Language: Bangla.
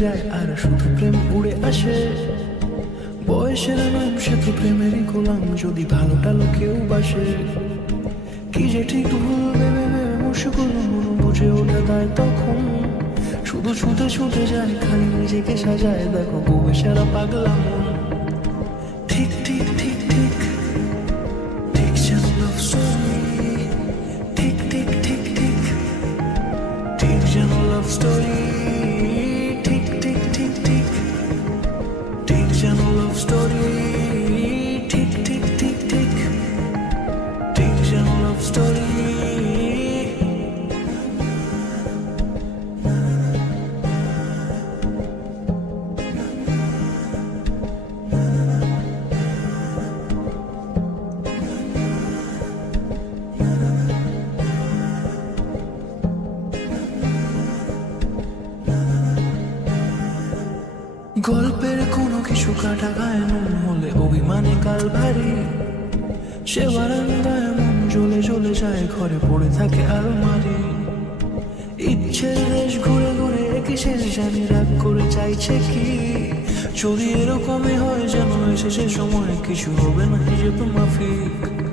যায় আর শুধু প্রেম উড়ে আসে। বয়সের নাম সে তো প্রেমেরই গোলাম, যদি ভালোটা লোকেও বাসে। কি যে ঠিক ভুল ভেবে ভেবে মুশকুল, মন বুঝে ওঠে তার তখন। শুধু ছুটে ছুটে যায়, খালি নিজেকে সাজায়, দেখো বউয়ে সারা পাগলা মন। ঠিক ঠিক ঠিক ঠিক ঠিক যেন লাভ স্টোরি, ঠিক ঠিক ঠিক ঠিক ঠিক যেন লাভ স্টোরি, ঠিক ঠিক ঠিক ঠিক ঠিক যেন লাভ স্টোরি, ঠিক ঠিক ঠিক ঠিক ঠিক যেন লাভ স্টোরি। গল্পের কোনো কিছু কাটা গায়ে নুন হলে অভিমানে কাল ভারী। সে বারান্দায় মন জ্বলে জ্বলে যায়, ঘরে পড়ে থাকে আলমারি। ইচ্ছের দেশ ঘুরে ঘুরে একই শেষ, জানি রাগ করে চাইছে কি। যদি এরকমই হয় যেন এসে সে সময় কিছু হবে না হিসেবে মাফিক।